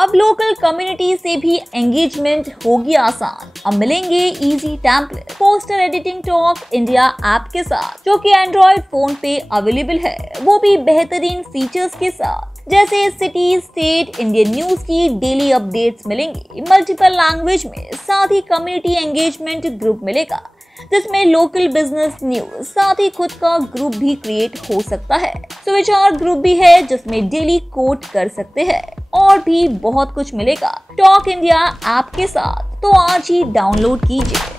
अब local community से भी एंगेजमेंट होगी आसान। अब मिलेंगे easy template poster editing talk India app के साथ, जो कि एंड्रॉइड फोन पे अवेलेबल है, वो भी बेहतरीन फीचर्स के साथ, जैसे सिटी, स्टेट, इंडियन न्यूज की डेली अपडेट्स मिलेंगी मल्टीपल लैंग्वेज में। साथ ही कम्युनिटी एंगेजमेंट ग्रुप मिलेगा, जिसमें लोकल बिजनेस न्यूज, साथ ही खुद का ग्रुप भी क्रिएट हो सकता है। स्विच आवर ग्रुप भी है, जिसमें डेली कोट कर सकते हैं और भी बहुत कुछ मिलेगा टॉक इंडिया ऐप के साथ। तो आज ही डाउनलोड कीजिए।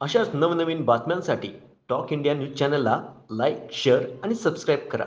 अशाच नवनवीन बातम्यांसाठी टॉक इंडिया न्यूज चॅनलला लाईक, शेअर आणि सबस्क्राईब करा.